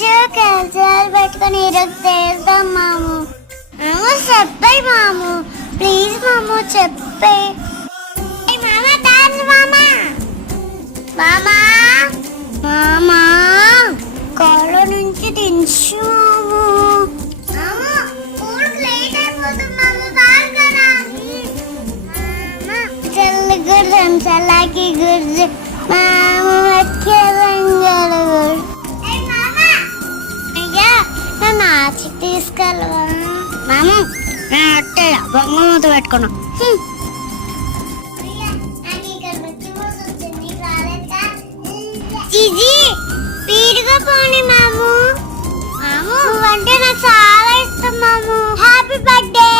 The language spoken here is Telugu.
క్యాన్సర్ పెట్టుకొని ఈరోజు చేద్దాం మాము. చెప్పాయి మాము, ప్లీజ్ మాము చెప్పే. మామా మామా కాళ్ళ నుంచి దించు గుర్రం చల్లాకి గుర్జు మాము రంగులు అయ్యా నన్ను ఆచి తీసుకెళ్ళవా మాము? నేను అట్టే బొంగ పెట్టుకున్నా. స్పీడ్గా పోనీ మాము. మాము అంటే నాకు చాలా ఇష్టం మాము. Happy birthday.